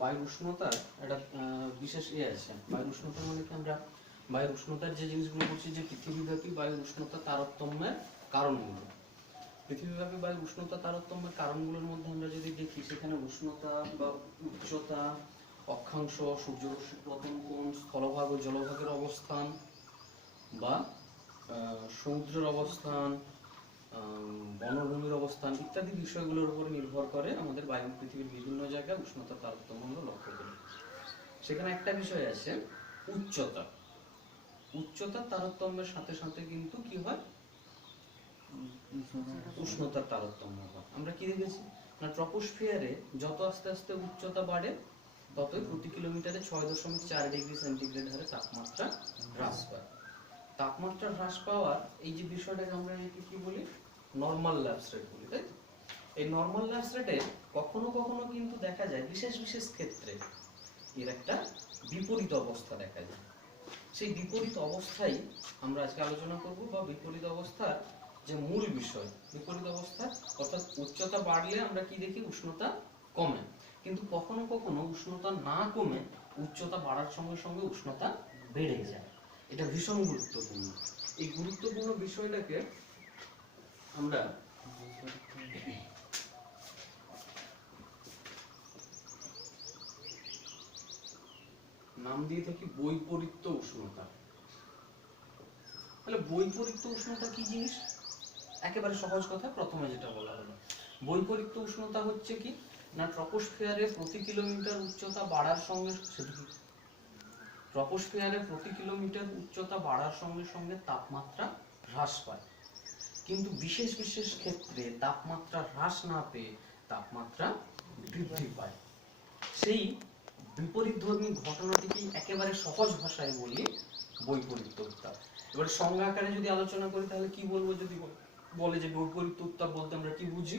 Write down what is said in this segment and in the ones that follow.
বায়ুর উষ্ণতার একটা বিশেষ আছে। বায়ুর উষ্ণতা মানে কি, আমরা বায়ুর উষ্ণতার যে জিনিসগুলো বলছি যে পৃথিবীব্যাপী বায়ুর উষ্ণতা তারতম্যের কারণগুলো। পৃথিবীব্যাপী বায়ুর উষ্ণতা তারতম্যের কারণগুলোর মধ্যে আমরা যদি দেখি, সেখানে উষ্ণতা বা উচ্চতা, অক্ষাংশ, সূর্যরশ্মির পতন কোণ, স্থলভাগ ও জলভাগের অবস্থান বা সমুদ্রের অবস্থান, বনভূমির অবস্থান ইত্যাদি বিষয়গুলোর উপর নির্ভর করে আমাদের বায়ু পৃথিবীর বিভিন্ন জায়গায় উষ্ণতার তারতম্য আমরা লক্ষ্য করি। সেখানে একটা বিষয় আছে উচ্চতা। উচ্চতার তারতম্যের সাথে সাথে কিন্তু কি হয়, উষ্ণতার তারতম্য হয়। আমরা কি দেখেছি না, ট্রপোস্ফিয়ারে যত আস্তে আস্তে উচ্চতা বাড়ে ততই প্রতি কিলোমিটারে 6.4 ডিগ্রি সেন্টিগ্রেড হারে তাপমাত্রা হ্রাস পায়। তাপমাত্রা হ্রাস পাওয়ার এই যে বিষয়টাকে আমরা কি বলি, নর্মাল ল্যাপস রেট বলি, তাই তো? এই নর্মাল ল্যাপস রেটে কখনো কখনো কিন্তু দেখা যায় বিশেষ বিশেষ ক্ষেত্রে এর একটা বিপরীত অবস্থা দেখা যায়। সেই বিপরীত অবস্থায় আমরা আজকে আলোচনা করব, বা বিপরীত অবস্থার যে মূল বিষয়। বিপরীত অবস্থা অর্থাৎ উচ্চতা বাড়লে আমরা কি দেখি, উষ্ণতা কমে, কিন্তু কখনো কখনো উষ্ণতা না কমে উচ্চতা বাড়ার সঙ্গে সঙ্গে উষ্ণতা বেড়ে যায়। এটা ভীষণ গুরুত্বপূর্ণ। এই গুরুত্বপূর্ণ বিষয়টাকে আমরা নাম দিয়ে থাকি বৈপরীত্য উষ্ণতা। তাহলে বৈপরীত্য উষ্ণতা কি জিনিস? একেবারে সহজ কথা, প্রথমে যেটা বলা হলো, বৈপরীত্য উষ্ণতা হচ্ছে কি না, ট্রপোস্ফিয়ারে প্রতি কিলোমিটার উচ্চতা বাড়ার সঙ্গে ট্রপোস্ফিয়ারে প্রতি কিলোমিটার উচ্চতা বাড়ার সঙ্গে সঙ্গে তাপমাত্রা হ্রাস পায়, কিন্তু বিশেষ বিশেষ ক্ষেত্রে তাপমাত্রা হ্রাস না পেয়ে তাপমাত্রা বৃদ্ধি পায়। সেই বিপরীতধর্মী ঘটনাটিকে একেবারে সহজ ভাষায় বলি বৈপরীত্য উত্তাপ। এবার সংজ্ঞা আকারে যদি আলোচনা করি তাহলে কি বলবো, যদি বলে যে বৈপরীত্য উত্তাপ বলতে আমরা কি বুঝি,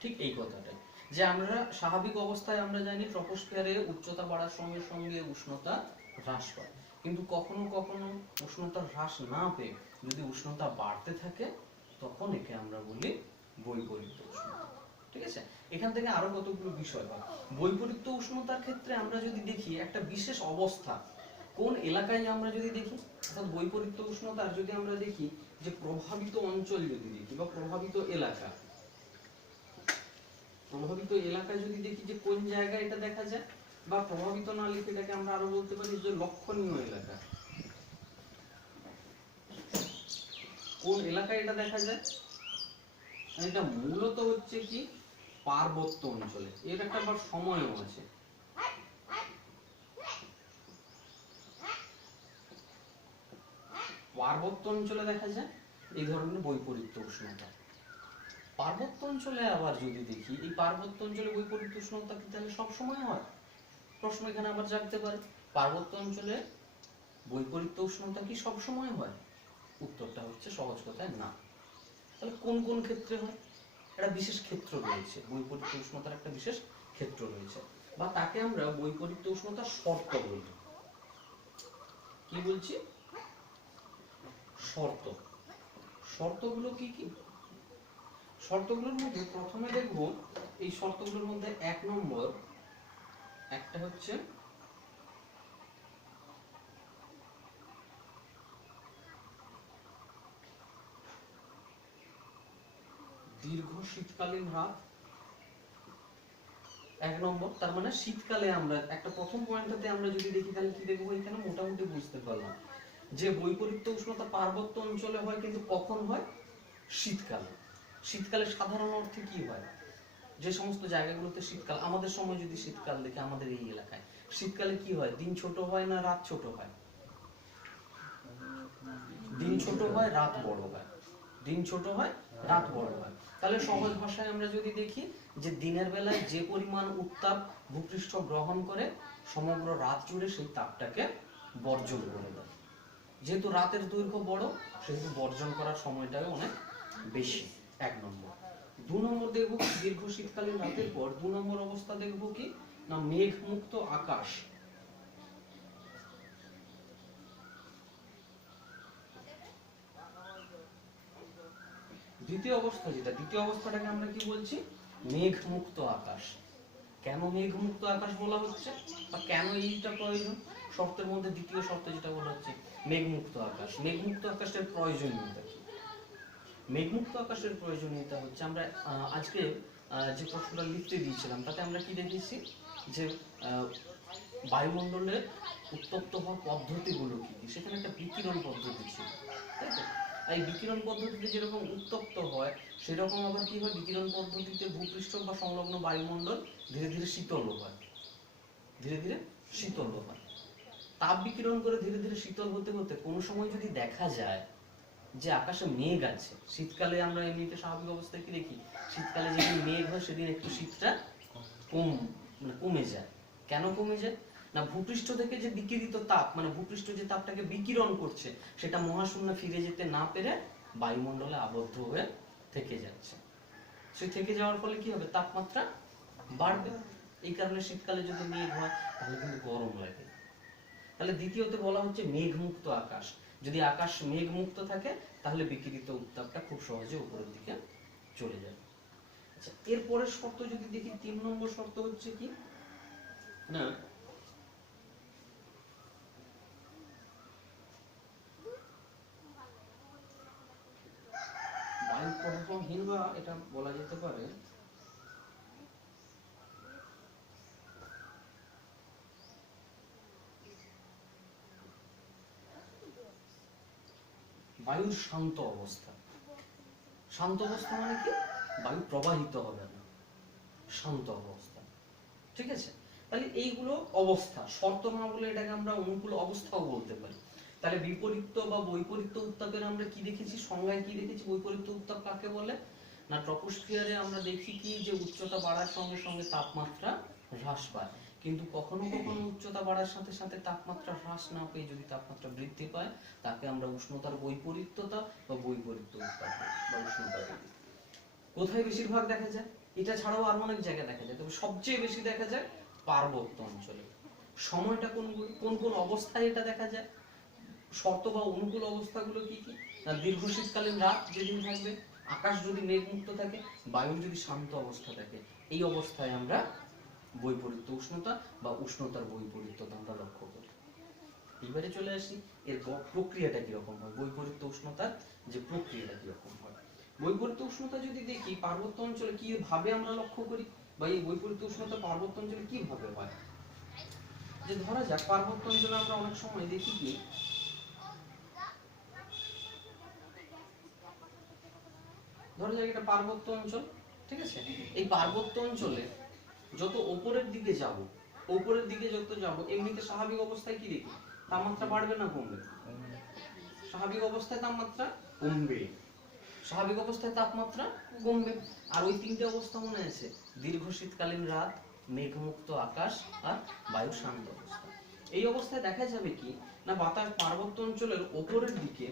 ঠিক এই কথাটাই, যে আমরা স্বাভাবিক অবস্থায় আমরা জানি ট্রপোস্ফিয়ারে উচ্চতা বাড়ার সঙ্গে সঙ্গে উষ্ণতা হ্রাস পায়, কিন্তু কখনো কখনো উষ্ণতা হ্রাস না পেয়ে যদি উষ্ণতা বাড়তে থাকে তখন একে আমরা বলি বৈপরীত্য উষ্ণতা। ঠিক আছে, এখান থেকে আরো কতগুলো বিষয় হয়। বৈপরীত্য উষ্ণতার ক্ষেত্রে আমরা যদি দেখি একটা বিশেষ অবস্থা কোন এলাকায় আমরা যদি দেখি, অর্থাৎ বৈপরীত্য উষ্ণতার যদি আমরা দেখি যে প্রভাবিত অঞ্চল যদি দেখি বা প্রভাবিত এলাকা, প্রভাবিত এলাকায় যদি দেখি যে কোন জায়গায় এটা দেখা যায়, বা প্রভাবিত না লিখে এটাকে আমরা আরো বলতে পারি যে লক্ষণীয় এলাকা। কোন এলাকায় এটা দেখা যায়, এটা মূলত হচ্ছে কি পার্বত্য অঞ্চলে। এর একটা আবার সময়ও আছে। পার্বত্য অঞ্চলে দেখা যায় এই ধরনের বৈপরীত্য উষ্ণতা। পার্বত্য অঞ্চলে আবার যদি দেখি, এই পার্বত্য অঞ্চলে বৈপরীত্য উষ্ণতা কি তাহলে সবসময় হয়? প্রশ্ন এখানে আবার জাগতে পারে, পার্বত্য অঞ্চলে বৈপরীত্য উষ্ণতা কি সবসময় হয়? উত্তরটা হচ্ছে সহজ কথায় না। তাহলে কোন কোন ক্ষেত্রে হয়? একটা বিশেষ ক্ষেত্র রয়েছে, বৈপরীত্য উষ্ণতার একটা বিশেষ ক্ষেত্র রয়েছে, বা তাকে আমরা বৈপরীত্য উষ্ণতার শর্ত বলি। কি বলছি? শর্ত। শর্তগুলো কি কি? শর্তগুলোর মধ্যে প্রথমে দেখব, এই শর্তগুলোর মধ্যে এক নম্বর একটা হচ্ছে দীর্ঘ শীতকালীন রাত। এক নম্বর, তার মানে শীতকালে আমরা একটা প্রথম পয়েন্টটাতে আমরা যদি দেখি তাহলে কি দেখবো, এখানে মোটামুটি বুঝতে পারলাম যে বৈপরীত্য উষ্ণতা পার্বত্য অঞ্চলে হয়, কিন্তু কখন হয়? শীতকালে। শীতকালে সাধারণ অর্থে কি হয়, যে সমস্ত জায়গাগুলোতে শীতকাল, আমাদের সময় যদি শীতকাল দেখে আমাদের এই এলাকায় শীতকালে কি হয়, দিন ছোট হয় না রাত ছোট হয়? দিন ছোট হয়, রাত বড় হয়। দিন ছোট হয়, রাত বড় হয়। তাহলে সহজ ভাষায় আমরা যদি দেখি যে দিনের বেলায় যে পরিমাণ উত্তাপ ভূপৃষ্ঠ গ্রহণ করে সমগ্র রাত জুড়ে সেই তাপটাকে বর্জন করে দেয়। যেহেতু রাতের দৈর্ঘ্য বড় সেহেতু বর্জন করার সময়টাও অনেক বেশি। এক নম্বর। দু নম্বর দেখবো দীর্ঘ শীতকালীন রাতের পর দু নম্বর অবস্থা দেখবো কি না, মেঘমুক্ত আকাশ। দ্বিতীয় অবস্থা যেটা, দ্বিতীয় অবস্থাটাকে আমরা কি বলছি? মেঘমুক্ত আকাশ। কেন মেঘমুক্ত আকাশ বলা হচ্ছে বা কেন এইটা প্রয়োজন, শর্তের মধ্যে দ্বিতীয় শর্ত যেটা বলা হচ্ছে মেঘমুক্ত আকাশ। মেঘমুক্ত আকাশের প্রয়োজনীয়তা কি? মেঘমুক্ত আকাশের প্রয়োজনীয়তা হচ্ছে আমরা আজকে যে প্রশ্নটা লিখতে দিয়েছিলাম তাতে আমরা কি দেখেছি যে বায়ুমণ্ডলের উত্তপ্ত হওয়ার পদ্ধতিগুলো কি কি, সেখানে একটা বিকিরণ পদ্ধতি ছিল, তাই তো? এই বিকিরণ পদ্ধতিতে যেরকম উত্তপ্ত হয় সেরকম আবার কি হয়, বিকিরণ পদ্ধতিতে ভূপৃষ্ঠ বা সংলগ্ন বায়ুমণ্ডল ধীরে ধীরে শীতল হয়, ধীরে ধীরে শীতল হয়। তাপ বিকিরণ করে ধীরে ধীরে শীতল হতে হতে কোনো সময় যদি দেখা যায় যে আকাশে মেঘ আছে, শীতকালে আমরা এমনিতে স্বাভাবিক অবস্থায় কি দেখি, শীতকালে যেদিন মেঘ হয় সেদিন একটু শীতটা কমে যায়। কেন কমে যায় না, ভূপৃষ্ঠ থেকে যে বিকিরিত তাপ, মানে ভূপৃষ্ঠ যে তাপটাকে বিকিরণ করছে সেটা মহাশূন্যে ফিরে যেতে না পেরে বায়ুমণ্ডলে আবদ্ধ হয়ে থেকে যাচ্ছে। সে থেকে যাওয়ার ফলে কি হবে, তাপমাত্রা বাড়বে। এই কারণে শীতকালে যদি মেঘ হয় তাহলে কিন্তু গরম লাগে। তাহলে দ্বিতীয়তে বলা হচ্ছে মেঘমুক্ত আকাশ। যদি আকাশ মেঘমুক্ত থাকে তাহলে বিকিরিত উত্তাপটা খুব সহজে উপরের দিকে চলে যায়। আচ্ছা, এরপরের শর্ত যদি দেখি, 3 নম্বর শর্ত হচ্ছে কি না, বায়ু প্রবাহহীন, বা এটা বলা যেতে পারে বায়ুর শান্ত অবস্থা। শান্ত অবস্থা মানে কি, বায়ু প্রবাহিত হবে না, শান্ত অবস্থা। ঠিক আছে, তাহলে এইগুলো অবস্থা, শর্ত না বলে এটাকে আমরা অনুকূল অবস্থাও বলতে পারি। তাহলে বিপরীত বা বৈপরীত্য উত্তাপের আমরা কি দেখেছি, সংজ্ঞায় কি দেখেছি, বৈপরীত্য উত্তাপ কাকে বলে না, ট্রপোস্ফিয়ারে আমরা দেখি কি যে উচ্চতা বাড়ার সঙ্গে সঙ্গে তাপমাত্রা হ্রাস পায়, কিন্তু কখনো কখনো উচ্চতা বাড়ার সাথে সাথে তাপমাত্রা হ্রাস না পেয়ে যদি তাপমাত্রা বৃদ্ধি পায় তাকে আমরা উষ্ণতার বৈপরীত্যতা বা বৈপরীত্য উত্তাপ বা উষ্ণতা বলি। কোথায় বেশিরভাগ দেখা যায়, এটা ছাড়াও আর অনেক জায়গায় দেখা যায়, তবে সবচেয়ে বেশি দেখা যায় পার্বত্য অঞ্চলে। সময়টা কোন কোন কোন অবস্থায় এটা দেখা যায়, শর্ত বা অনুকূল অবস্থাগুলো কি কি না, দীর্ঘ শীতকালীন রাত যেদিন থাকবে, আকাশ যদি মেঘমুক্ত থাকে, বায়ুর যদি শান্ত অবস্থা থাকে, এই অবস্থায় আমরা বৈপরীত্য উষ্ণতা বা উষ্ণতার বৈপরীত্যতা আমরা লক্ষ্য করি। এবারে চলে আসি এর প্রক্রিয়াটা কিরকম হয়, বৈপরীত্য উষ্ণতার যে প্রক্রিয়াটা কিরকম হয়। বৈপরীত্য উষ্ণতা যদি দেখি পার্বত্য অঞ্চলে কিভাবে আমরা লক্ষ্য করি, বা এই বৈপরীত্য উষ্ণতা পার্বত্য অঞ্চলে কিভাবে হয়, যে ধরা যাক পার্বত্য অঞ্চলে আমরা অনেক সময় দেখি কি, ধরা যাক এটা পার্বত্য অঞ্চল, ঠিক আছে, এই পার্বত্য অঞ্চলে যত উপরের দিকে যাব, উপরের দিকে যত যাব, এমনিতে স্বাভাবিক অবস্থায় কি দেখি, তাপমাত্রা বাড়বে না কমবে, স্বাভাবিক অবস্থায় তাপমাত্রা কমবে, স্বাভাবিক অবস্থায় তাপমাত্রা কমবে। আর ওই তিনটে অবস্থা মনে আছে, দীর্ঘ শীতকালীন রাত, মেঘমুক্ত আকাশ আর বায়ু শান্ত অবস্থা। এই অবস্থায় দেখা যাবে কি না, বাতাস পার্বত্য অঞ্চলের উপরের দিকে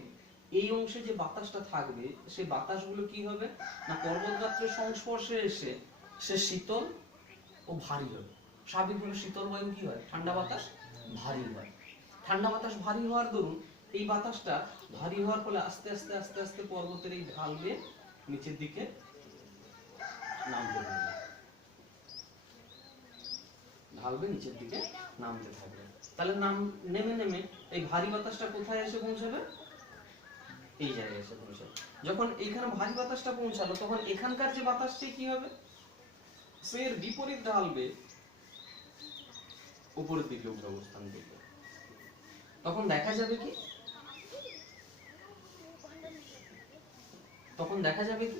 এই অংশে যে বাতাসটা থাকবে সেই বাতাসগুলো কি হবে না, পর্বতগাত্রের সংস্পর্শে এসে সে শীতল ও ভারী হবে। স্বাভাবিকভাবে শীতল বায়ু কি হয়, ঠান্ডা বাতাস ভারী হয়। ঠান্ডা বাতাস ভারী হওয়ার দরুন এই বাতাসটা ভারী হওয়ার ফলে আস্তে আস্তে আস্তে আস্তে পর্বতের এই ঢাল বেয়ে নিচের দিকে নামতে থাকবে, ঢাল বেয়ে নিচের দিকে নামতে থাকবে। তাহলে নেমে নেমে এই ভারী বাতাসটা কোথায় এসে পৌঁছাবে, এই জায়গায় এসে পৌঁছাবে। যখন এইখানে ভারী বাতাসটা পৌঁছালো তখন এখানকার যে বাতাসটি কি হবে, সে এর বিপরীত ঢাল বেয়ে উপরের দিকে উঠে অবস্থান করবে। তখন দেখা যাবে কি, তখন দেখা যাবে কি,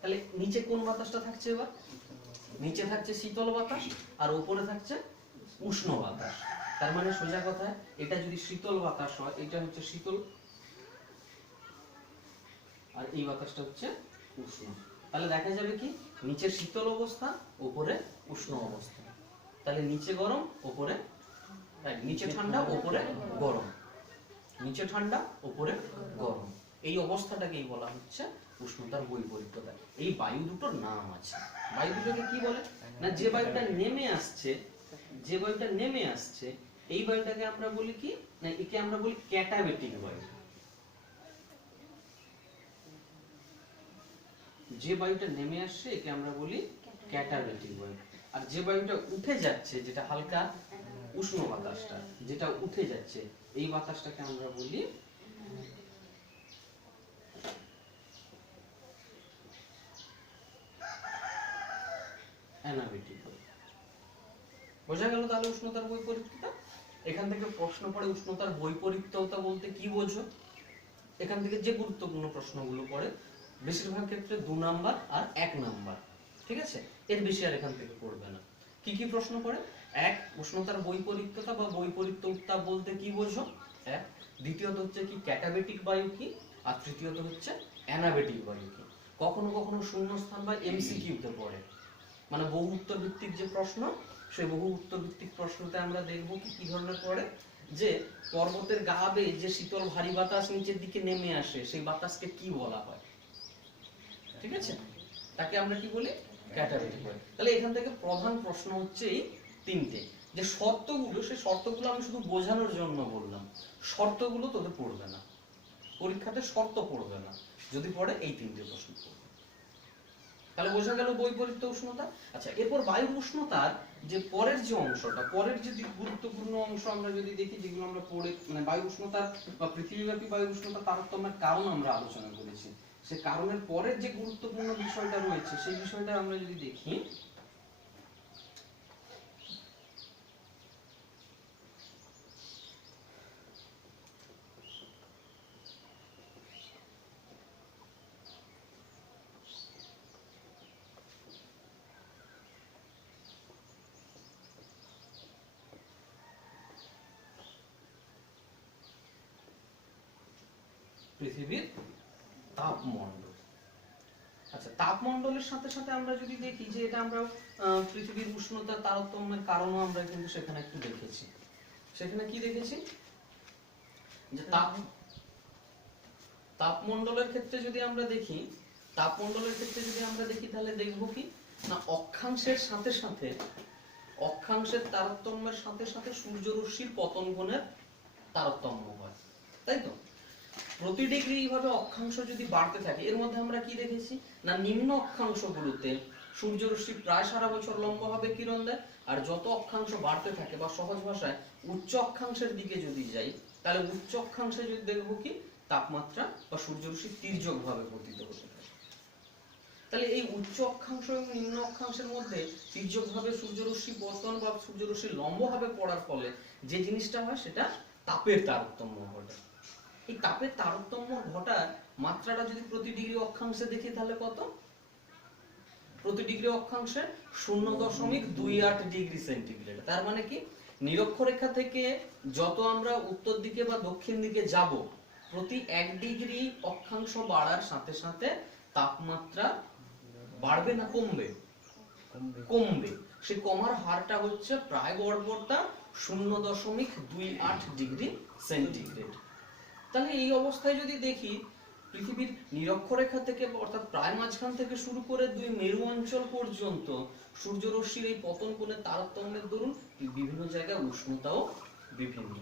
তাহলে নিচে কোন বাতাসটা থাকছে, এবার নিচে থাকছে শীতল বাতাস আর উপরে থাকছে উষ্ণ বাতাস। তার মানে সোজা কথা, এটা যদি শীতল বাতাস হয়, এটা হচ্ছে শীতল আর এই বাতাসটা হচ্ছে উষ্ণ। তাহলে দেখা যাবে কি, নিচে শীতল অবস্থা, উপরে উষ্ণ অবস্থা। তাহলে নিচে গরম, উপরে নিচে ঠান্ডা, উপরে গরম, নিচে ঠান্ডা, উপরে গরম। এই অবস্থাটাকেই বলা হচ্ছে উষ্ণতার বৈপরীত্যতা। এই বায়ু দুটোর নাম আছে। বায়ু দুটোকে কি বলে না, যে বায়ুটা নেমে আসছে, যে বায়ুটা নেমে আসছে এই বায়ুটাকে আমরা বলি কি না, একে আমরা বলি ক্যাটাবেটিক বায়ু। যে বায়ুটা নেমে আসছে একে আমরা বলি ক্যাটাবেটিক বায়ু। আর যে বায়ুটা উঠে যাচ্ছে, যেটা হালকা উষ্ণ বাতাসটা যেটা উঠে যাচ্ছে, এই বাতাসটাকে আমরা বলি অ্যানাবেটিক বায়ু। বোঝা গেল তাহলে উষ্ণতার বৈপরীত্যটা? এখান থেকে প্রশ্ন পড়ে উষ্ণতার বৈপরীত্যতা বলতে কি বোঝো? এখান থেকে যে গুরুত্বপূর্ণ প্রশ্নগুলো পড়ে বেশিরভাগ ক্ষেত্রে 2 নাম্বার আর 1 নাম্বার, ঠিক আছে? এর বেশি আর এখান থেকে পড়বে না। কি কি প্রশ্ন পড়ে? এক, উষ্ণতার বৈপরীত্যতা বা বৈপরীত্য উত্তাপ বলতে কি বোঝো? এক। দ্বিতীয়ত হচ্ছে কি ক্যাটাবেটিক বায়ু কি, আর তৃতীয়ত হচ্ছে অ্যানাবেটিক বায়ু কি। কখনো কখনো শূন্যস্থান বা এমসিকিউতে পড়ে, মানে বহু উত্তর ভিত্তিক যে প্রশ্ন, সেই বহু উত্তর ভিত্তিক প্রশ্নতে আমরা দেখব কি কি ধরনের পড়ে, যে পর্বতের গা বেয়ে যে শীতল ভারী বাতাস নিচের দিকে নেমে আসে, সেই বাতাসকে কি বলা হয়? ঠিক আছে, তাকে আমরা কি বলি? ক্যাটাবেটিক বায়ু। তাহলে এখান থেকে প্রধান প্রশ্ন হচ্ছে এই তিনটে, যে শর্তগুলো, সেই শর্তগুলো আমি শুধু বোঝানোর জন্য বললাম, শর্তগুলো তোদের পড়বে না পরীক্ষাতে, শর্ত পড়বে না, যদি পড়ে এই তিনটে প্রশ্ন পড়বে। তাহলে বোঝা গেল বৈপরীত্য উষ্ণতা। আচ্ছা, এরপর বায়ু উষ্ণতার যে পরের যে অংশটা, পরের যে গুরুত্বপূর্ণ অংশ আমরা যদি দেখি, যেগুলো আমরা পড়ে, মানে বায়ু উষ্ণতার বা পৃথিবীব্যাপী বায়ু উষ্ণতার তারতম্যের কারণ আমরা আলোচনা করেছি, সে কারণের পরের যে গুরুত্বপূর্ণ বিষয়টা রয়েছে, সেই বিষয়টা আমরা যদি দেখি, পৃথিবীর তাপমণ্ডল। আচ্ছা, তাপমণ্ডলের সাথে সাথে আমরা যদি দেখি যে এটা আমরা পৃথিবীর উষ্ণতার তারতম্যের কারণও আমরা কিন্তু সেখানে একটু দেখেছি। সেখানে কি দেখেছি? যে তাপমণ্ডলের ক্ষেত্রে যদি আমরা দেখি, তাহলে দেখবো কি না, অক্ষাংশের সাথে সাথে, অক্ষাংশের তারতম্যের সাথে সাথে সূর্যরশ্মির পতন কোণের তারতম্য হয়, তাই তো? প্রতি ডিগ্রি এইভাবে অক্ষাংশ যদি বাড়তে থাকে, এর মধ্যে আমরা কি দেখেছি না, নিম্ন অক্ষাংশগুলোতে সূর্যরশ্মি প্রায় সারা বছর লম্বভাবে কিরণ দেয়, আর যত অক্ষাংশ বাড়তে থাকে, বা সহজ ভাষায় উচ্চ অক্ষাংশের দিকে যদি যাই, তাহলে উচ্চ অক্ষাংশে যদি দেখবো কি তাপমাত্রা বা সূর্যরশ্মি তির্যকভাবে পতিত হতে থাকে। তাহলে এই উচ্চ অক্ষাংশ এবং নিম্ন অক্ষাংশের মধ্যে তির্যকভাবে সূর্যরশ্মি পতন বা সূর্যরশ্মি লম্বভাবে পড়ার ফলে যে জিনিসটা হয়, সেটা তাপের তারতম্য ঘটে। এই তাপের তারতম্য ঘটার মাত্রাটা যদি প্রতি ডিগ্রি অক্ষাংশে দেখি, তাহলে কত? প্রতি ডিগ্রি অক্ষাংশে 0.28 ডিগ্রি সেন্টিগ্রেড। তার মানে কি, নিরক্ষরেখা থেকে যত আমরা উত্তর দিকে বা দক্ষিণ দিকে যাব, প্রতি 1 ডিগ্রি অক্ষাংশ বাড়ার সাথে সাথে তাপমাত্রা বাড়বে না কমবে? কমবে। সেই কমার হারটা হচ্ছে প্রায় গড়পড়তা 0.28 ডিগ্রি সেন্টিগ্রেড। তাহলে এই অবস্থায় যদি দেখি, পৃথিবীর নিরক্ষরেখা থেকে, অর্থাৎ প্রায় মাঝখান থেকে শুরু করে 2 মেরু অঞ্চল পর্যন্ত সূর্যরশ্মির এই পতন কোণের তারতম্যের দরুন বিভিন্ন জায়গায় উষ্ণতাও বিভিন্ন।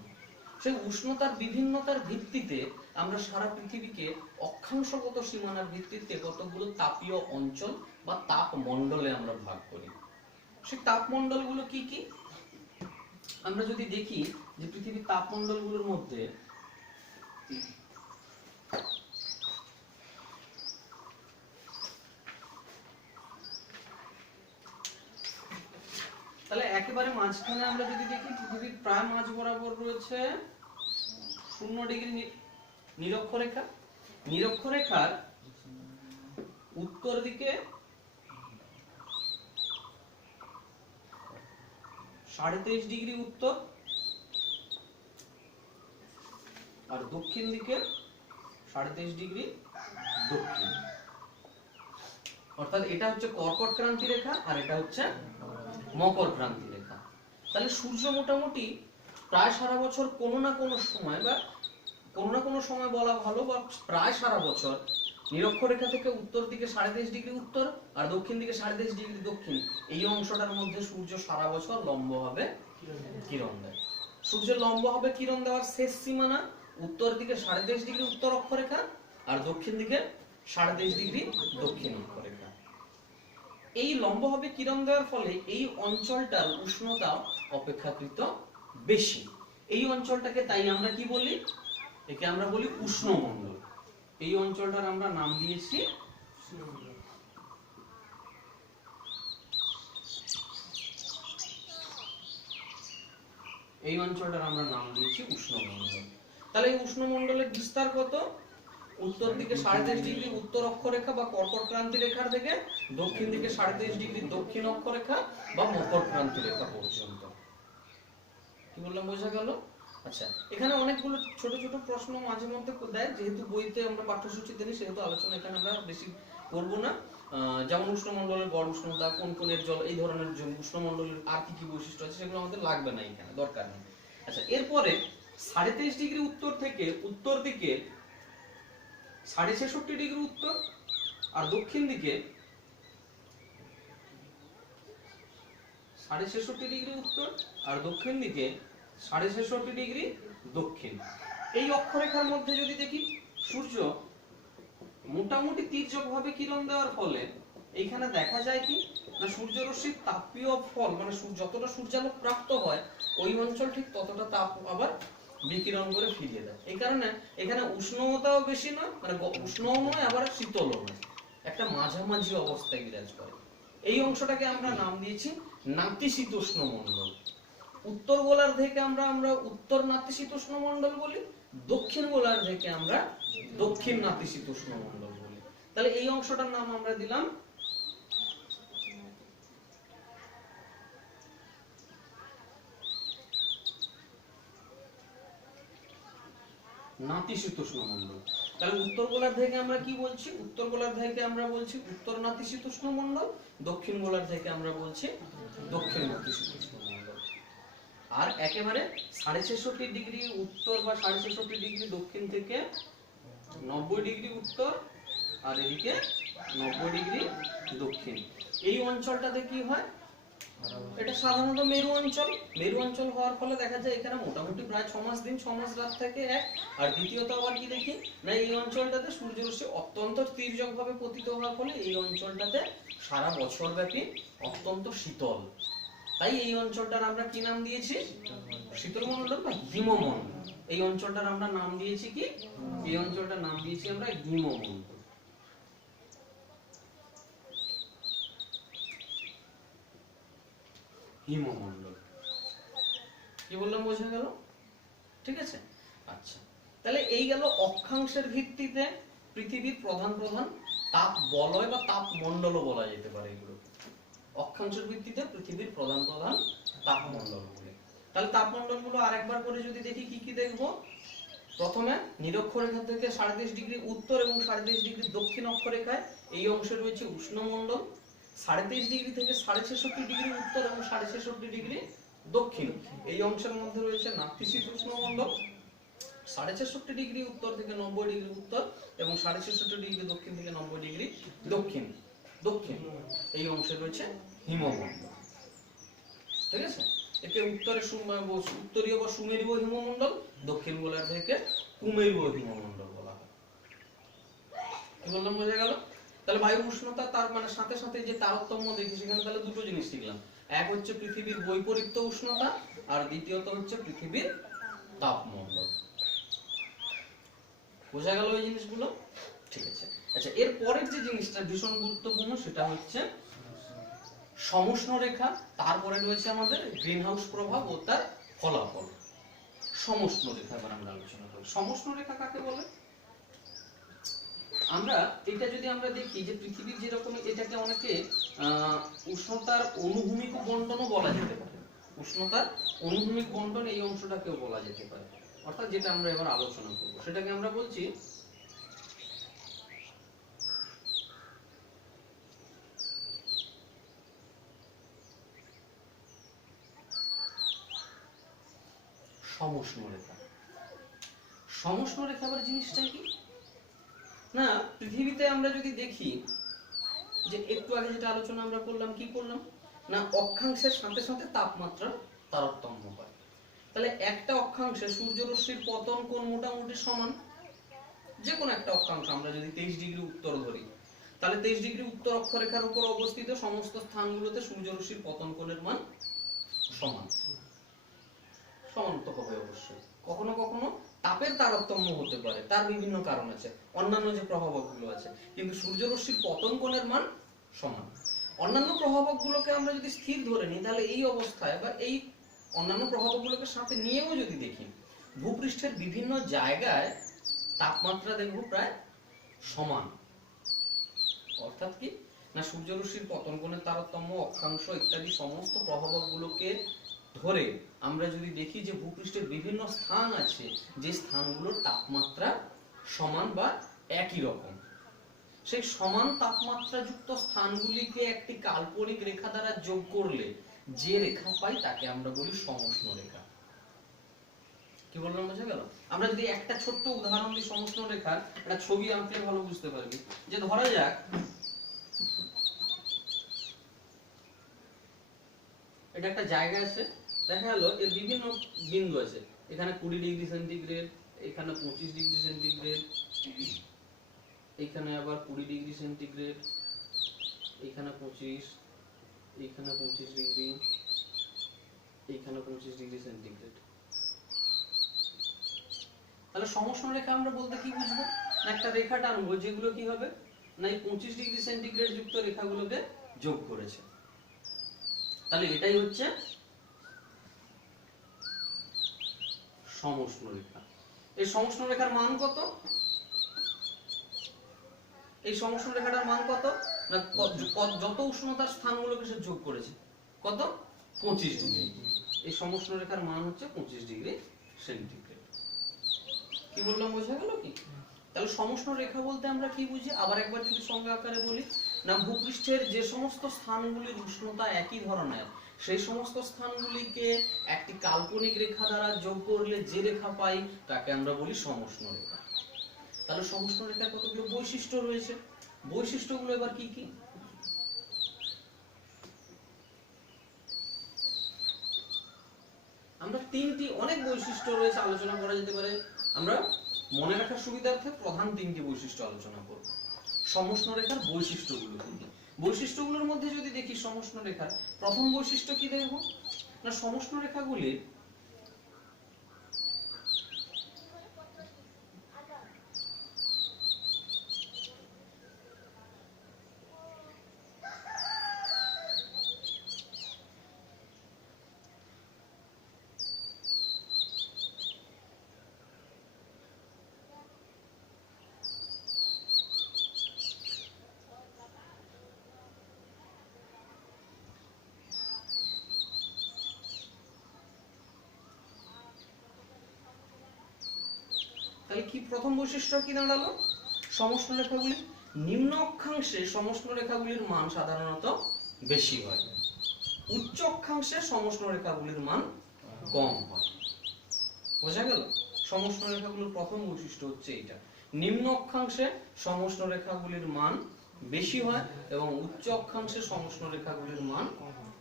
সেই উষ্ণতার বিভিন্নতার ভিত্তিতে আমরা সারা পৃথিবীকে অক্ষাংশগত সীমানার ভিত্তিতে কতগুলো তাপীয় অঞ্চল বা তাপমণ্ডলে আমরা ভাগ করি। সেই তাপমণ্ডলগুলো কি কি আমরা যদি দেখি, যে পৃথিবীর তাপমণ্ডলগুলোর মধ্যে তাহলে একেবারে মাঝখানে আমরা যদি দেখি, পৃথিবীর প্রায় মাঝ বরাবর রয়েছে 0 ডিগ্রি নিরক্ষরেখা। নিরক্ষরেখার উত্তর দিকে 23.5 ডিগ্রি উত্তর, আর দক্ষিণ দিকে 23.5 ডিগ্রি দক্ষিণ। অর্থাৎ এটা হচ্ছে কর্কট ক্রান্তি রেখা, আর এটা হচ্ছে মকর ক্রান্তি রেখা। তাহলে সূর্য মোটামুটি প্রায় সারা বছর কোনো না কোনো সময়, বা কোনো না কোনো সময় বলা ভালো, বা প্রায় সারা বছর নিরক্ষরেখা থেকে উত্তর দিকে 23.5 ডিগ্রি উত্তর আর দক্ষিণ দিকে 23.5 ডিগ্রি দক্ষিণ, এই অংশটার মধ্যে সূর্য সারা বছর লম্বভাবে কিরণ দেয়। সূর্যের লম্বভাবে কিরণ দেওয়ার শেষ সীমানা উত্তর দিকে 23.5 ডিগ্রি উত্তর অক্ষরেখা, আর দক্ষিণ দিকে 23.5 ডিগ্রি দক্ষিণ অক্ষরেখা। এই লম্বভাবে কিরণ দেওয়ার ফলে এই অঞ্চলটার উষ্ণতা অপেক্ষাকৃত বেশি। এই অঞ্চলটাকে তাই আমরা কি বলি? একে আমরা বলি উষ্ণমণ্ডল। এই অঞ্চলটার আমরা নাম দিয়েছি এই অঞ্চলটার আমরা নাম দিয়েছি উষ্ণমণ্ডল। তাহলে এই উষ্ণমণ্ডলের বিস্তার কত? উত্তর দিকে 23.5 ডিগ্রি উত্তর অক্ষরেখা বা কর্কট ক্রান্তি রেখার থেকে দক্ষিণ দিকে 23.5 ডিগ্রি দক্ষিণ অক্ষরেখা বা মকর ক্রান্তি রেখা পর্যন্ত। কি বললাম, বোঝা গেল? আচ্ছা, এখানে অনেকগুলো ছোট ছোট প্রশ্ন মাঝে মধ্যে দেয়, যেহেতু বইতে আমরা পাঠ্যসূচিতে নেই সেহেতু আলোচনা এখানে আমরা বেশি করব না। যেমন উষ্ণমণ্ডলের গড় উষ্ণতা, কোন কোনের জল, এই ধরনের উষ্ণমণ্ডলের আর কি কি বৈশিষ্ট্য আছে সেগুলো আমাদের লাগবে না, এখানে দরকার নেই। আচ্ছা, এরপরে 23.5 ডিগ্রি উত্তর থেকে উত্তর দিকে 66.5 ডিগ্রি উত্তর আর দক্ষিণ দিকে 66.5 ডিগ্রি উত্তর আর দক্ষিণ দিকে 66.5 ডিগ্রি দক্ষিণ। এই অক্ষরেখার মধ্যে যদি দেখি সূর্য মোটামুটি তির্যকভাবে কিরণ দেওয়ার ফলে এইখানে দেখা যায় কি না, সূর্যরশ্মির তাপীয় ফল মানে যতটা সূর্যালোক প্রাপ্ত হয় ওই অঞ্চল ঠিক ততটা তাপ আবার বিকিরণ করে ফিরিয়ে দেয়। এই কারণে এখানে উষ্ণতাও বেশি নয়, মানে উষ্ণও নয় আবার শীতলও নয়, একটা মাঝামাঝি অবস্থায় বিরাজ করে। এই অংশটাকে আমরা নাম দিয়েছি নাতিশীতোষ্ণ মণ্ডল। উত্তর গোলার্ধকে আমরা উত্তর নাতিশীতোষ্ণ মণ্ডল বলি, দক্ষিণ গোলার্ধকে আমরা দক্ষিণ নাতিশীতোষ্ণ মণ্ডল বলি। তাহলে এই অংশটার নাম আমরা দিলাম নাতিশীতোষ্ণ মণ্ডল। তাহলে উত্তর গোলার্ধকে আমরা কি বলছি? উত্তর গোলার্ধকে আমরা বলছি উত্তর নাতিশীতোষ্ণ মণ্ডল, দক্ষিণ গোলার্ধকে আমরা বলছি দক্ষিণ নাতিশীতোষ্ণ মণ্ডল। আর একেবারে 66.5 ডিগ্রি উত্তর বা 66.5 ডিগ্রি দক্ষিণ থেকে 90 ডিগ্রি উত্তর আর এদিকে 90 ডিগ্রি দক্ষিণ, এই অঞ্চলটাতে কি হয়? এটা সাধারণত মেরু অঞ্চল। মেরু অঞ্চল হওয়ার ফলে দেখা যায় এখানে মোটামুটি প্রায় 6 মাস দিন 6 মাস রাত থাকে এক। আর দ্বিতীয়ত আবার কি দেখি না, এই অঞ্চলটাতে সূর্যরশ্মি অত্যন্ত তীর্যকভাবে পতিত হওয়ার ফলে এই অঞ্চলটাতে সারা বছর ব্যাপী অত্যন্ত শীতল। তাই এই অঞ্চলটার আমরা কি নাম দিয়েছি? শীতলমণ্ডল বা হিমমণ্ডল। এই অঞ্চলটার আমরা নাম দিয়েছি কি? এই অঞ্চলটার নাম দিয়েছি আমরা হিমমণ্ডল। হিমমণ্ডল। কি বললাম, বোঝা গেল? ঠিক আছে। আচ্ছা, তাহলে এই গেল অক্ষাংশের ভিত্তিতে পৃথিবীর প্রধান প্রধান তাপ বলয় বা তাপ মণ্ডলও বলা যেতে পারে এগুলো। অক্ষাংশের ভিত্তিতে পৃথিবীর প্রধান প্রধান তাপমণ্ডলগুলি। তাহলে তাপমণ্ডলগুলো আরেকবার করে যদি দেখি কি কি দেখবো। প্রথমে নিরক্ষরেখা থেকে 23.5 ডিগ্রি উত্তর এবং 23.5 ডিগ্রি দক্ষিণ অক্ষরেখায় এই অংশে রয়েছে উষ্ণমণ্ডল। 23.5 ডিগ্রি থেকে 66.5 ডিগ্রি উত্তর এবং 66.5 ডিগ্রি দক্ষিণ এই অংশের মধ্যে রয়েছে নাতিশীতোষ্ণ মণ্ডল। 66.5 ডিগ্রি উত্তর থেকে 90 ডিগ্রি উত্তর এবং 66.5 ডিগ্রি দক্ষিণ থেকে 90 ডিগ্রি দক্ষিণ দক্ষিণ এই অংশে রয়েছে হিমমণ্ডল। ঠিক আছে, একে উত্তরীয় বা সুমেরীয় হিমমণ্ডল, দক্ষিণ গোলার্ধকে কুমেরীয় হিমমণ্ডল বলা হয়। কি বললাম, বোঝা গেল? তাহলে বায়ুর উষ্ণতা তার মানে সাথে সাথে যে তারতম্য দেখি সেখানে তাহলে দুটো জিনিস শিখলাম। এক হচ্ছে পৃথিবীর বৈপরীত্য উষ্ণতা আর দ্বিতীয়ত হচ্ছে পৃথিবীর তাপমণ্ডল। বোঝা গেল এই জিনিসগুলো? ঠিক আছে। আচ্ছা, এর পরের যে জিনিসটা ভীষণ গুরুত্বপূর্ণ সেটা হচ্ছে সমুষ্ণ রেখা, তারপরে রয়েছে আমাদের গ্রিনহাউস প্রভাব ও তার ফলাফল। সমুষ্ণ রেখা এবার আমরা আলোচনা করি। সমুষ্ণ রেখা কাকে বলে? আমরা এটা যদি আমরা দেখি যে পৃথিবীর যেরকম এটাকে অনেকে উষ্ণতার অনুভূমিক বণ্টনও বলা যেতে পারে। উষ্ণতার অনুভূমিক বণ্টন এই অংশটাকেও বলা যেতে পারে, অর্থাৎ যেটা আমরা এবার আলোচনা করব সেটাকে আমরা বলছি সমুষ্ণ রেখা। সমুষ্ণ রেখা আবার জিনিসটা কি না, পৃথিবীতে আমরা যদি দেখি যে একটু আগে যেটা আলোচনা আমরা করলাম, কি করলাম না, অক্ষাংশের সাথে সাথে তাপমাত্রার তারতম্য হয়। তাহলে একটা অক্ষাংশে সূর্যরশ্মির পতন কোণ মোটামুটি সমান, যে কোনো একটা অক্ষাংশ আমরা যদি 23 ডিগ্রি উত্তর ধরি, তাহলে 23 ডিগ্রি উত্তর অক্ষরেখার উপর অবস্থিত সমস্ত স্থানগুলোতে সূর্যরশ্মির পতন কোণের মান সমান। সমান তো হবে অবশ্যই। কখনো কখনো তাপের তারতম্য হতে পারে, তার বিভিন্ন কারণ আছে, অন্যান্য যে প্রভাবকগুলো আছে, কিন্তু সূর্যরশ্মির পতন কোণের মান সমান। অন্যান্য প্রভাবকগুলোকে আমরা যদি স্থির ধরে নিই, তাহলে এই অবস্থায় বা এই অন্যান্য প্রভাবকগুলোকে সাথে নিয়েও যদি দেখি, ভূপৃষ্ঠের বিভিন্ন জায়গায় তাপমাত্রা দেখব প্রায় সমান। অর্থাৎ কি না, সূর্যরশ্মির পতন কোণের তারতম্য, অক্ষাংশ ইত্যাদি সমস্ত প্রভাবকগুলোকে ধরে আমরা যদি দেখি যে ভূপৃষ্ঠের বিভিন্ন স্থান আছে, যে স্থানগুলোর তাপমাত্রা সমান বা একই রকম, সেই সমান তাপমাত্রা যুক্ত স্থানগুলিকে একটি কাল্পনিক রেখা দ্বারা যোগ করলে যে রেখা পাই তাকে আমরা বলি সমষ্ণ রেখা। কি বললাম বোঝা গেল? আমরা যদি একটা ছোট্ট উদাহরণ দিই সমষ্ণ রেখার, একটা ছবি আঁকলে ভালো বুঝতে পারবি। যে ধরা যাক এটা একটা জায়গা আছে, দেখা গেল এর বিভিন্ন বিন্দু আছে, এখানে 20 ডিগ্রি সেন্টিগ্রেড, এখানে 25 ডিগ্রি সেন্টিগ্রেড, এখানে আবার 20 ডিগ্রি সেন্টিগ্রেড, এখানে 25, এখানে 25 ডিগ্রি, এখানে 25 ডিগ্রি সেন্টিগ্রেড। তাহলে সমষ্ণ রেখা আমরা বলতে কি বুঝবো? না একটা রেখা টানবো যেগুলো কি হবে না এই 25 ডিগ্রি সেন্টিগ্রেড যুক্ত রেখাগুলোকে যোগ করেছে। তাহলে এটাই হচ্ছে সমষ্ণ রেখা। এই সমষ্ণ রেখার মান কত? এই সমষ্ণ রেখাটার মান কত না যত উষ্ণতার স্থানগুলোকে সে যোগ করেছে, কত? 25 ডিগ্রি। এই সমষ্ণ রেখার মান হচ্ছে 25 ডিগ্রি সেন্টিগ্রেড। কি বললাম বোঝা গেল কি? তাহলে সমষ্ণ রেখা বলতে আমরা কি বুঝি? আবার একবার যদি সংজ্ঞা আকারে বলি, না ভূপৃষ্ঠের যে সমস্ত স্থানগুলির উষ্ণতা একই ধরনের, সেই সমস্ত স্থানগুলিকে একটি কাল্পনিক রেখা দ্বারা যোগ করলে যে রেখা পাই তাকে আমরা বলি সমষ্ণ রেখা। তাহলে সমষ্ণ রেখার কতগুলো বৈশিষ্ট্য রয়েছে, বৈশিষ্ট্যগুলো এবার কি কি? আমরা তিনটি, অনেক বৈশিষ্ট্য রয়েছে, আলোচনা করা যেতে পারে। আমরা মনে রাখার সুবিধার্থে প্রধান তিনটি বৈশিষ্ট্য আলোচনা করব। সমষ্ণ রেখার বৈশিষ্ট্যগুলো কি? বৈশিষ্ট্যগুলোর মধ্যে যদি দেখি সমষ্ণ রেখার প্রথম বৈশিষ্ট্য কি দেখব না, সমষ্ণ রেখাগুলির তাহলে কি প্রথম বৈশিষ্ট্য কি দাঁড়ালো? সমষ্ণ রেখাগুলি নিম্ন অক্ষাংশে সমষ্ণ রেখাগুলির মান সাধারণত বেশি হয়, উচ্চ অক্ষাংশে সমষ্ণ রেখাগুলির মান কম হয়। বোঝা গেল? সমষ্ণ রেখাগুলির প্রথম বৈশিষ্ট্য হচ্ছে এটা, নিম্ন অক্ষাংশে সমষ্ণ রেখাগুলির মান বেশি হয় এবং উচ্চ অক্ষাংশে সমষ্ণ রেখাগুলির মান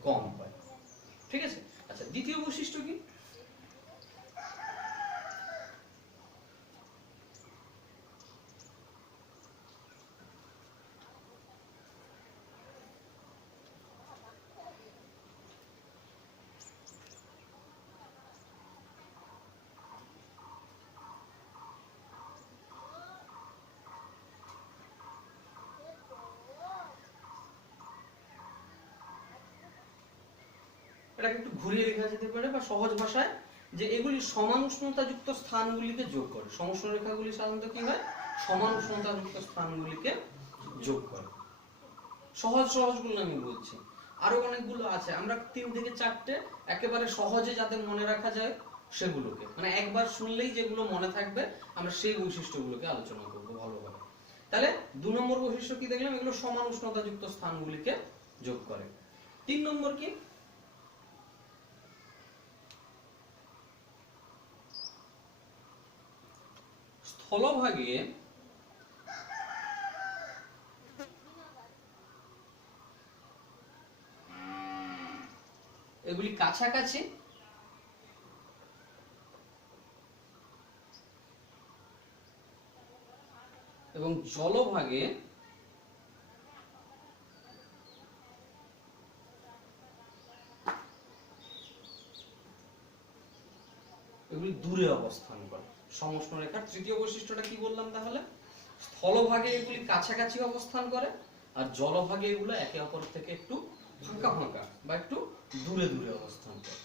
কম হয়। ঠিক আছে? আচ্ছা, দ্বিতীয় বৈশিষ্ট্য কি? এটাকে একটু ঘুরিয়ে লেখা যেতে পারে বা সহজ ভাষায়, যে এগুলি সমান উষ্ণতাযুক্ত স্থানগুলিকে যোগ করে। সমষ্ণ রেখাগুলি সাধারণত কি হয়? সমান উষ্ণতাযুক্ত স্থানগুলিকে যোগ করে। সহজ সহজগুলো আমি বলছি, আরো অনেকগুলো আছে, আমরা 3 থেকে 4টে একেবারে সহজে যাতে মনে রাখা যায় সেগুলোকে, মানে একবার শুনলেই যেগুলো মনে থাকবে আমরা সেই বৈশিষ্ট্যগুলোকে আলোচনা করব ভালোভাবে। তাহলে 2 নম্বর বৈশিষ্ট্য কি দেখলাম? এগুলো সমান উষ্ণতাযুক্ত স্থানগুলিকে যোগ করে। 3 নম্বর কি? স্থলভাগে এগুলি কাছাকাছি এবং জলভাগে এগুলি দূরে অবস্থান করে। সমষ্ণ রেখার তৃতীয় বৈশিষ্ট্যটা কি বললাম তাহলে? স্থলভাগে এগুলি কাছাকাছি অবস্থান করে, আর জলভাগে এগুলো একে অপর থেকে একটু ফাঁকা ফাঁকা বা একটু দূরে দূরে অবস্থান করে।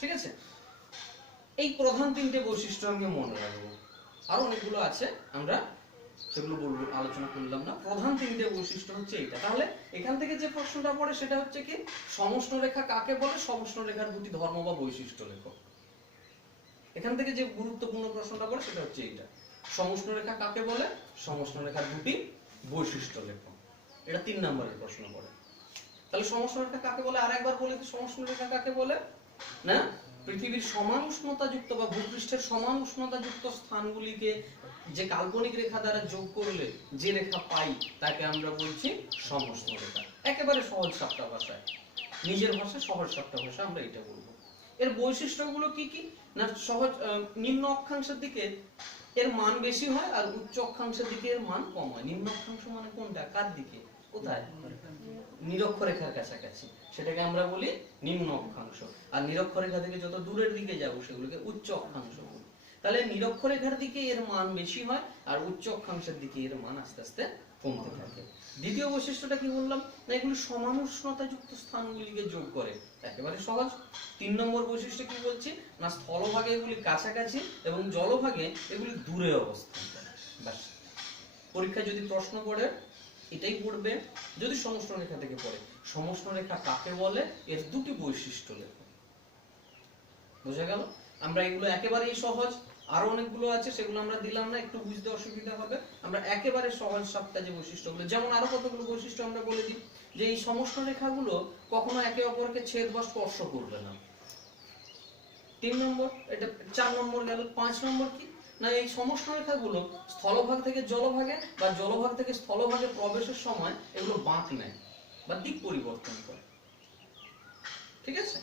ঠিক আছে, এই প্রধান তিনটে বৈশিষ্ট্য আমি মনে রাখবো। আরো অনেকগুলো আছে, আমরা সেগুলো বলবো, আলোচনা করলাম না। প্রধান তিনটে বৈশিষ্ট্য হচ্ছে এটা। তাহলে এখান থেকে যে প্রশ্নটা পড়ে সেটা হচ্ছে কি, সমষ্ণ রেখা কাকে বলে, সমষ্ণ রেখার দুটি ধর্ম বা বৈশিষ্ট্য লেখো। এখান থেকে যে গুরুত্বপূর্ণ প্রশ্নটা পড়ে সেটা হচ্ছে এইটা, সমষ্ণ রেখা কাকে বলে, সমষ্ণ রেখার দুটি বৈশিষ্ট্য লেখো। এটা 3 নম্বরের প্রশ্ন পড়ে। তাহলে সমষ্ণ রেখা কাকে বলে আরেকবার বলে দিই। সমষ্ণ রেখা কাকে বলে না, পৃথিবীর সমান উষ্ণতাযুক্ত বা ভূপৃষ্ঠের সমান উষ্ণতাযুক্ত স্থানগুলিকে যে কাল্পনিক রেখা দ্বারা যোগ করলে যে রেখা পাই তাকে আমরা বলছি সমষ্ণ রেখা। একেবারে সহজ সাপটা ভাষায়, নিজের ভাষায় সহজ সাপটা ভাষা আমরা এটা বলবো। এর বৈশিষ্ট্যগুলো কি কি না, সহজ নিম্ন অক্ষাংশের দিকে এর মান বেশি হয় আর উচ্চ অক্ষাংশের দিকে এর মান কম হয়। নিম্ন অক্ষাংশ মানে কোনটা, কার দিকে, কোথায়, নিরক্ষরেখার কাছাকাছি, সেটাকে আমরা বলি নিম্ন অক্ষাংশ। আর নিরক্ষরেখা থেকে যত দূরের দিকে যাবো সেগুলোকে উচ্চ অক্ষাংশ বলি। তাহলে নিরক্ষরেখার দিকে এর মান বেশি হয় আর উচ্চ অক্ষাংশের দিকে এর মান আস্তে আস্তে কমতে থাকে। দ্বিতীয় বৈশিষ্ট্যটা কি বললাম না, এগুলি সমান উষ্ণতাযুক্ত স্থানগুলিকে যোগ করে। একেবারে সহজ। 3 নম্বর বৈশিষ্ট্য কি বলছি না, স্থলভাগে এগুলি কাছাকাছি এবং জলভাগে এগুলি দূরে অবস্থান করে। ব্যাস, পরীক্ষায় যদি প্রশ্ন পড়ে এটাই পড়বে। যদি সমষ্ণ রেখা থেকে পড়ে, সমষ্ণ রেখা কাকে বলে, এর দুটি বৈশিষ্ট্য লেখো। বোঝা গেল? আমরা এগুলো একেবারেই সহজ, আরো অনেকগুলো আছে সেগুলো আমরা দিলাম না, একটু বুঝতে অসুবিধা হবে। আমরা একেবারে সহজ সাতটা যে বৈশিষ্ট্যগুলো, যেমন আরো কতগুলো বৈশিষ্ট্য আমরা বলে দিই, যে এই সমষ্ণ রেখাগুলো কখনো একে অপরকে ছেদ বা স্পর্শ করবে না। 3 নম্বর এটা। 4 নম্বর গেল। 5 নম্বর কি না, এই সমষ্ণ রেখাগুলো স্থলভাগ থেকে জলভাগে বা জলভাগ থেকে স্থলভাগে প্রবেশের সময় এগুলো বাঁক নেয় বা দিক পরিবর্তন করে। ঠিক আছে?